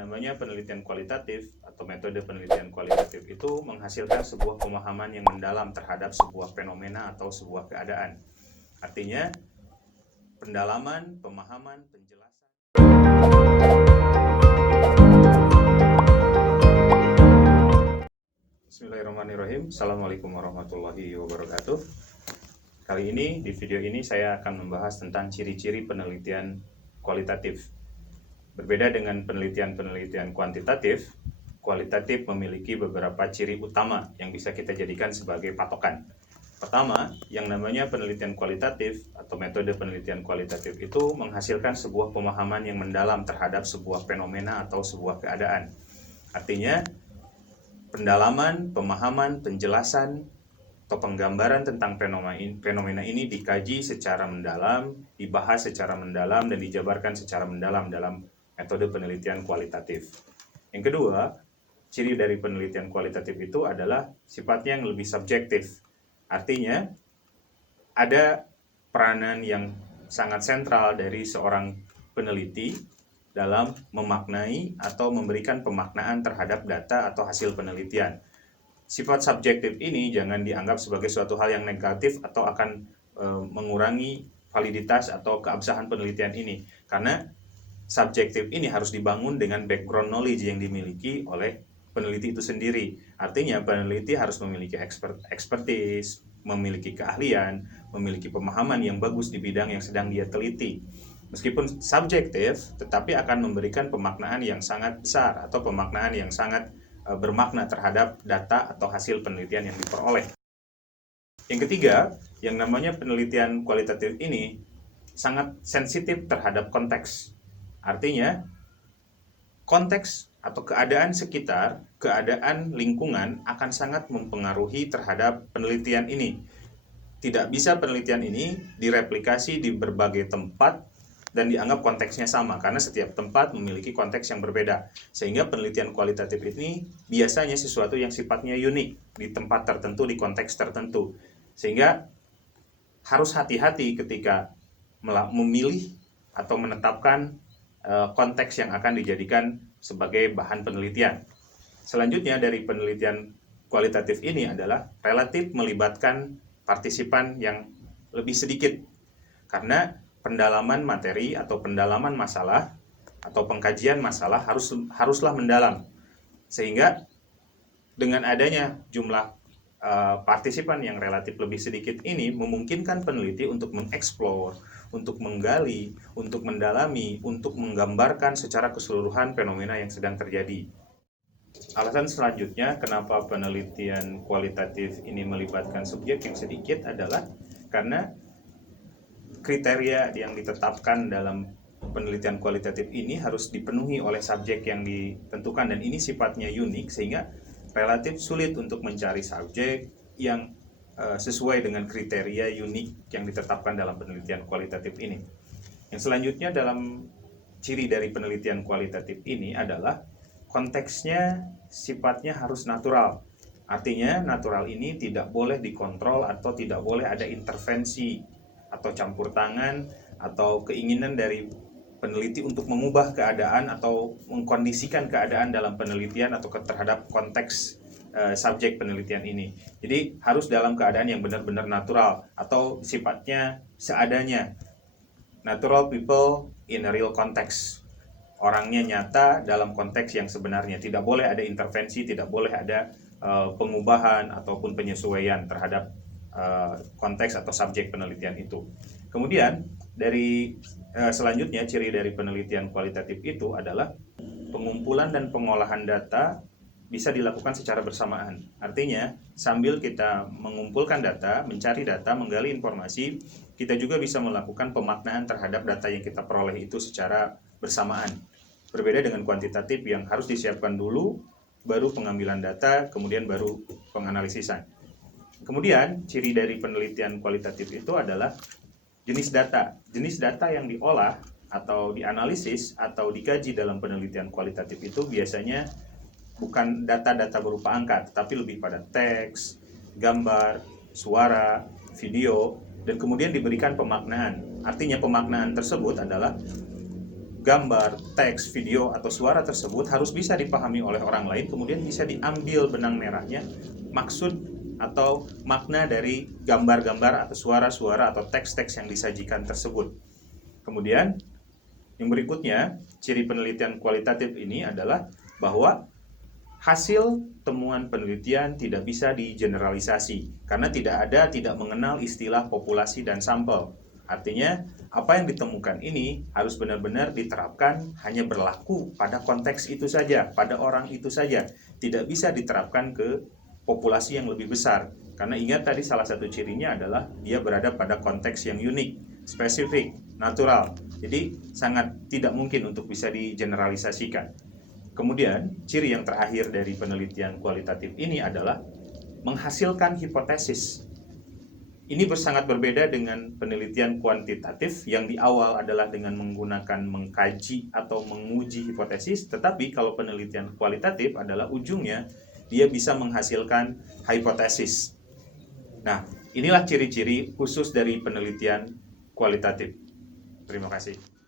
namanya penelitian kualitatif atau metode penelitian kualitatif itu menghasilkan sebuah pemahaman yang mendalam terhadap sebuah fenomena atau sebuah keadaan. Artinya, pendalaman, pemahaman, penjelasan. Bismillahirrahmanirrahim. Assalamualaikum warahmatullahi wabarakatuh. Kali ini, di video ini saya akan membahas tentang ciri-ciri penelitian kualitatif. Berbeda dengan penelitian-penelitian kuantitatif, kualitatif memiliki beberapa ciri utama yang bisa kita jadikan sebagai patokan. Pertama, yang namanya penelitian kualitatif atau metode penelitian kualitatif itu menghasilkan sebuah pemahaman yang mendalam terhadap sebuah fenomena atau sebuah keadaan. Artinya, pendalaman, pemahaman, penjelasan, atau penggambaran tentang fenomena ini dikaji secara mendalam, dibahas secara mendalam, dan dijabarkan secara mendalam dalam metode penelitian kualitatif. Yang kedua, ciri dari penelitian kualitatif itu adalah sifatnya yang lebih subjektif. Artinya, ada peranan yang sangat sentral dari seorang peneliti dalam memaknai atau memberikan pemaknaan terhadap data atau hasil penelitian. Sifat subjektif ini jangan dianggap sebagai suatu hal yang negatif atau akan mengurangi validitas atau keabsahan penelitian ini, karena subjektif ini harus dibangun dengan background knowledge yang dimiliki oleh peneliti itu sendiri. Artinya peneliti harus memiliki expertise, memiliki keahlian, memiliki pemahaman yang bagus di bidang yang sedang dia teliti. Meskipun subjektif, tetapi akan memberikan pemaknaan yang sangat besar atau pemaknaan yang sangat bermakna terhadap data atau hasil penelitian yang diperoleh. Yang ketiga, yang namanya penelitian kualitatif ini sangat sensitif terhadap konteks. Artinya, konteks atau keadaan sekitar, keadaan lingkungan akan sangat mempengaruhi terhadap penelitian ini. Tidak bisa penelitian ini direplikasi di berbagai tempat dan dianggap konteksnya sama, karena setiap tempat memiliki konteks yang berbeda. Sehingga penelitian kualitatif ini biasanya sesuatu yang sifatnya unik di tempat tertentu, di konteks tertentu. Sehingga harus hati-hati ketika memilih atau menetapkan konteks yang akan dijadikan sebagai bahan penelitian. Selanjutnya dari penelitian kualitatif ini adalah relatif melibatkan partisipan yang lebih sedikit, karena pendalaman materi atau pendalaman masalah atau pengkajian masalah haruslah mendalam, sehingga dengan adanya jumlah partisipan yang relatif lebih sedikit ini memungkinkan peneliti untuk mengeksplor, untuk menggali, untuk mendalami, untuk menggambarkan secara keseluruhan fenomena yang sedang terjadi. Alasan selanjutnya kenapa penelitian kualitatif ini melibatkan subjek yang sedikit adalah karena kriteria yang ditetapkan dalam penelitian kualitatif ini harus dipenuhi oleh subjek yang ditentukan, dan ini sifatnya unik sehingga relatif sulit untuk mencari subjek yang sesuai dengan kriteria unik yang ditetapkan dalam penelitian kualitatif ini. Yang selanjutnya dalam ciri dari penelitian kualitatif ini adalah konteksnya sifatnya harus natural. Artinya natural ini tidak boleh dikontrol atau tidak boleh ada intervensi atau campur tangan atau keinginan dari peneliti untuk mengubah keadaan atau mengkondisikan keadaan dalam penelitian atau terhadap konteks subjek penelitian ini. Jadi harus dalam keadaan yang benar-benar natural atau sifatnya seadanya. Natural people in a real context. Orangnya nyata dalam konteks yang sebenarnya. Tidak boleh ada intervensi, tidak boleh ada pengubahan ataupun penyesuaian terhadap konteks atau subjek penelitian itu. Kemudian dari selanjutnya ciri dari penelitian kualitatif itu adalah pengumpulan dan pengolahan data bisa dilakukan secara bersamaan. Artinya sambil kita mengumpulkan data, mencari data, menggali informasi, kita juga bisa melakukan pemaknaan terhadap data yang kita peroleh itu secara bersamaan. Berbeda dengan kuantitatif yang harus disiapkan dulu, baru pengambilan data, kemudian baru penganalisisan. Kemudian ciri dari penelitian kualitatif itu adalah jenis data. Jenis data yang diolah atau dianalisis atau dikaji dalam penelitian kualitatif itu biasanya bukan data-data berupa angka, tetapi lebih pada teks, gambar, suara, video, dan kemudian diberikan pemaknaan. Artinya pemaknaan tersebut adalah gambar, teks, video, atau suara tersebut harus bisa dipahami oleh orang lain, kemudian bisa diambil benang merahnya, maksud atau makna dari gambar-gambar atau suara-suara atau teks-teks yang disajikan tersebut. Kemudian yang berikutnya, ciri penelitian kualitatif ini adalah bahwa hasil temuan penelitian tidak bisa digeneralisasi karena tidak mengenal istilah populasi dan sampel. Artinya, apa yang ditemukan ini harus benar-benar diterapkan hanya berlaku pada konteks itu saja, pada orang itu saja. Tidak bisa diterapkan ke populasi yang lebih besar. Karena ingat tadi salah satu cirinya adalah dia berada pada konteks yang unik, spesifik, natural. Jadi sangat tidak mungkin untuk bisa digeneralisasikan. Kemudian, ciri yang terakhir dari penelitian kualitatif ini adalah menghasilkan hipotesis. Ini sangat berbeda dengan penelitian kuantitatif yang di awal adalah dengan menggunakan mengkaji atau menguji hipotesis, tetapi kalau penelitian kualitatif adalah ujungnya dia bisa menghasilkan hipotesis. Nah, inilah ciri-ciri khusus dari penelitian kualitatif. Terima kasih.